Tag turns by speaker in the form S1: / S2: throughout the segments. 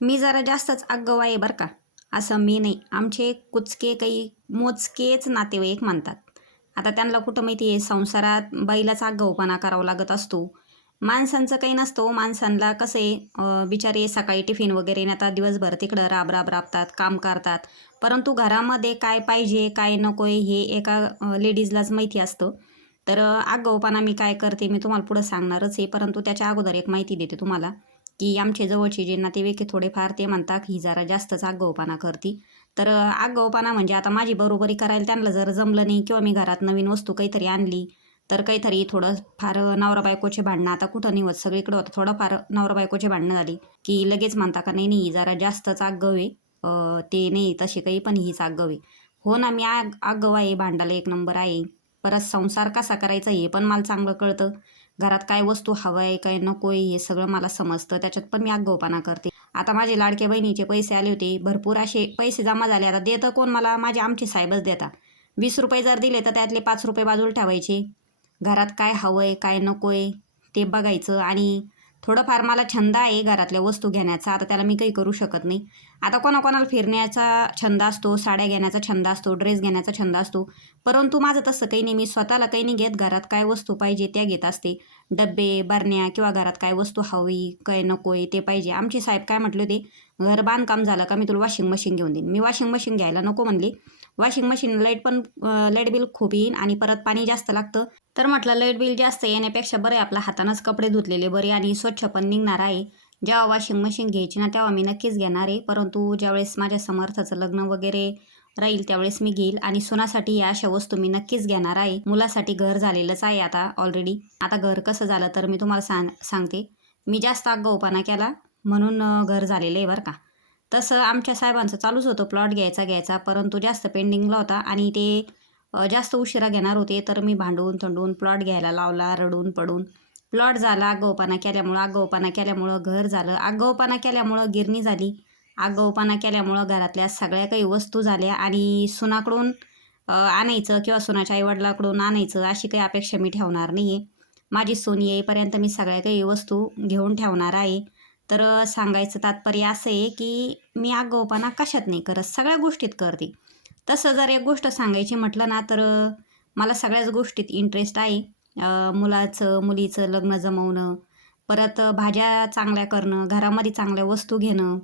S1: मी जरा जास्तच आगवा आहे बरं का. असं मी नाही. आमचे कुचके काही मोजकेच नातेवाईक मानतात आता त्यांना कुठं माहिती आहे संसारात बैलाच आगाऊपणा करावा लागत असतो. माणसांचं काही नसतो हो. माणसांना कसं आहे बिचारे सकाळी टिफिन वगैरे नेतात दिवसभर तिकडं राब राब राबतात काम करतात. परंतु घरामध्ये काय पाहिजे काय नको आहे हे एका लेडीजलाच माहिती असतं. तर आगाऊपणा मी काय करते मी तुम्हाला पुढं सांगणारच आहे. परंतु त्याच्या अगोदर एक माहिती देते तुम्हाला. की आमचे जवळचे जे नातेवाईक थोडेफार ते म्हणतात की ही जरा जास्तच आगाऊपणा करते. तर अं, आगाऊपणा म्हणजे आता माझी बरोबरी करायला त्यांना जर जमलं नाही किंवा मी घरात नवीन वस्तू काहीतरी आणली तर काहीतरी थोडं फार नवरा बायकोचे भांडणं आता कुठं निवत सगळीकडं होतं थोडंफार नवरा बायकोचे भांडणं झाली की लगेच म्हणता का नाही नाही जरा जास्तच आगवे ते नाही तशी काही पण हीच आगवे हो ना मी आग आगव आहे भांडायला एक नंबर आहे. परत संसार कसा करायचा हे पण मला चांगलं कळतं. घरात काय वस्तू हवं आहे काय नको आहे हे सगळं मला समजतं. त्याच्यात पण मी आगाऊपणा करते. आता माझे लाडक्या बहिणीचे पैसे आले होते. भरपूर असे पैसे जमा झाले. आता देतं कोण मला? माझे आमचे साहेबच देता वीस रुपये जर दिले तर त्यातले पाच रुपये बाजूला ठेवायचे. घरात काय हवं आहे काय नको आहे ते बघायचं आणि थोडंफार मला छंद आहे घरातल्या वस्तू घेण्याचा. आता त्याला मी काही करू शकत नाही. आता कोणाकोणाला फिरण्याचा छंद असतो साड्या घेण्याचा छंद असतो ड्रेस घेण्याचा छंद असतो. परंतु माझं तसं काही नाही. मी स्वतःला काही नाही घेत. घरात काय वस्तू पाहिजे त्या घेत असते. डब्बे बरण्या किंवा घरात काय वस्तू हवी काय नको आहे ते पाहिजे. आमचे साहेब काय म्हटले होते घर बांधकाम झालं का मी तुला वॉशिंग मशीन घेऊन देईन. मी वॉशिंग मशीन घ्यायला नको म्हणली. वॉशिंग मशीन लाइट पण लाइट बिल खूप येईन आणि परत पाणी जास्त लागतं. तर म्हटलं लाइट बिल जास्त येण्यापेक्षा बरे आपल्या हातानंच कपडे धुतलेले बरे आणि स्वच्छ पण निघणार आहे. जेव्हा वॉशिंग मशीन घ्यायची ना तेव्हा मी नक्कीच घेणार आहे. परंतु ज्यावेळेस माझ्या समर्थाचं लग्न वगैरे राहील त्यावेळेस मी घेईल आणि सुनासाठी या अशा वस्तू मी नक्कीच घेणार आहे. मुलासाठी घर झालेलंच आहे आता ऑलरेडी आता घर कसं झालं तर मी तुम्हाला सांग सांगते. मी जास्त आगाऊपणा केला म्हणून घर झालेलं आहे बरं का. तसं आमच्या साहेबांचं चालूच होतं प्लॉट घ्यायचा घ्यायचा परंतु जास्त पेंडिंगला होता आणि ते जास्त उशिरा घेणार होते तर मी भांडून थंडून प्लॉट घ्यायला लावला रडून पडून. प्लॉट झाला आगाऊपणा केल्यामुळं आगाऊपणा केल्यामुळं घर झालं. आगाऊपणा केल्यामुळं गिरणी झाली. आगाऊपणा केल्यामुळं घरातल्या सगळ्या काही वस्तू झाल्या आणि सुनाकडून आणायचं किंवा सुनाच्या आईवडिलाकडून आणायचं अशी काही अपेक्षा मी ठेवणार नाही आहे माझी सून येईपर्यंत मी सगळ्या काही वस्तू घेऊन ठेवणार आहे. तर सांगायचं तात्पर्य असं आहे की मी आगाऊपणा कशात नाही करत सगळ्या गोष्टीत करते. तसं जर एक गोष्ट सांगायची म्हटलं ना तर मला सगळ्याच गोष्टीत इंटरेस्ट आहे. मुलाचं मुलीचं लग्न जमवणं परत भाज्या चांगल्या करणं घरामध्ये चांगल्या वस्तू घेणं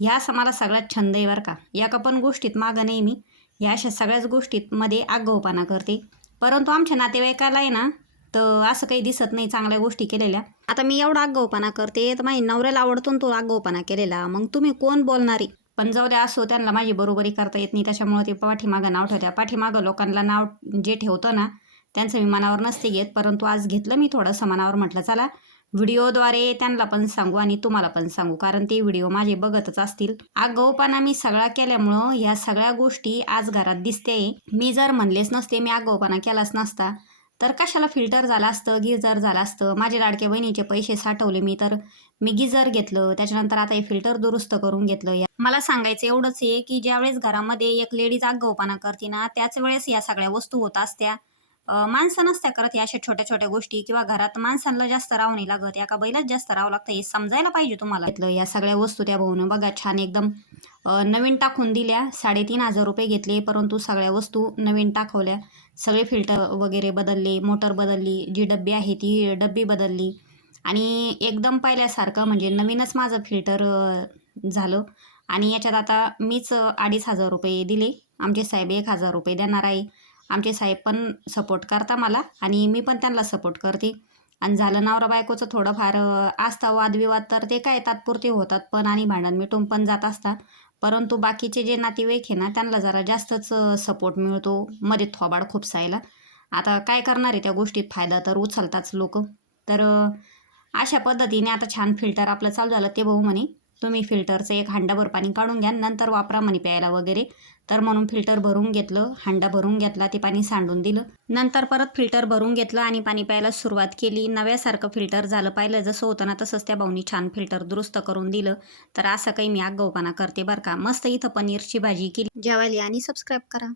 S1: ह्या असं मला सगळ्यात छंद आहे बरं का. या पण गोष्टीत मागं नाही मी. ह्या अशा सगळ्याच गोष्टीत मध्ये आगाऊपणा करते. परंतु आमच्या नातेवाईकाला आहे ना तर असं काही दिसत नाही चांगल्या गोष्टी केलेल्या. आता मी एवढा आगाऊपणा करते तर माझी नवऱ्याला आवडतो ना तो आगाऊपणा केलेला. मग तुम्ही कोण बोलणारी पण जाऊ द्या असो त्यांना माझी बरोबरी करता येत नाही. त्याच्यामुळे ते पाठीमागं नाव ठेवत्या पाठीमागं लोकांना नाव जे ठेवतं ना त्यांचं मी मनावर नसते घेत परंतु आज घेतलं मी थोडंसं मनावर. म्हटलं चला व्हिडिओद्वारे त्यांना पण सांगू आणि तुम्हाला पण सांगू कारण ते व्हिडिओ माझे बघतच असतील. आगाऊपणा मी सगळा केल्यामुळं ह्या सगळ्या गोष्टी आज घरात दिसते. मी जर म्हणलेच नसते मी आगाऊपणा केलाच नसता. तर कशाला फिल्टर झालं असतं गिझर झालं असतं? माझे लाडक्या बहिणीचे पैसे साठवले मी तर मी गिजर घेतलं. त्याच्यानंतर आता हे फिल्टर दुरुस्त करून घेतलं. या मला सांगायचं एवढंच आहे की ज्यावेळेस घरामध्ये एक लेडीज आगाऊपणा करते ना त्याच वेळेस या सगळ्या वस्तू होत असत्या. माणसं नसत्या करत या अशा छोट्या छोट्या गोष्टी किंवा घरात माणसांना जास्त राव नाही लागत एका बैलाच जास्त राहावं लागतं हे समजायला पाहिजे तुम्हाला. घेतलं या सगळ्या वस्तू त्या भाऊनं बघा छान एकदम नवीन टाकून दिल्या साडेतीन हजार रुपये घेतले परंतु सगळ्या वस्तू नवीन टाकवल्या. सगळे फिल्टर वगैरे बदलले मोटर बदलली जी डब्बी आहे ती डब्बी बदलली. आणि एकदम पहिल्यासारखं म्हणजे नवीनच माझं फिल्टर झालं. आणि याच्यात आता मीच अडीच हजार रुपये दिले. आमचे साहेब एक हजार रुपये देणार आहे. आमचे साहेब पण सपोर्ट करता मला आणि मी पण त्यांना सपोर्ट करते. आणि झालं नवरा बायकोचं थोडंफार असता वादविवाद तर ते काय तात्पुरते होतात पण आणि भांडण मिटून पण जात असतात. परंतु बाकीचे जे नातेवाईक आहे ना त्यांना जरा जास्तच सपोर्ट मिळतो. मध्ये थोबाड खुपसायला. आता काय करणार आहे त्या गोष्टीत? फायदा तर उचलताच लोक. तर अशा पद्धतीने आता छान फिल्टर आपलं चालू झालं ते भाऊ म्हणे. तुम्ही फिल्टरचं एक हांडाभर पाणी काढून घ्या नंतर वापरा म्हणे प्यायला वगैरे. तर म्हणून फिल्टर भरून घेतलं हांडा भरून घेतला ते पाणी सांडून दिलं. नंतर परत फिल्टर भरून घेतलं आणि पाणी प्यायला सुरुवात केली. नव्यासारखं फिल्टर झालं पाहिलं जसं होतं ना तसंच त्या भाऊनी छान फिल्टर दुरुस्त करून दिलं. तर असं काही मी आगाऊपणा करते बरं का. मस्त इथं पनीरची भाजी केली. जेवायला आणि सबस्क्राईब करा.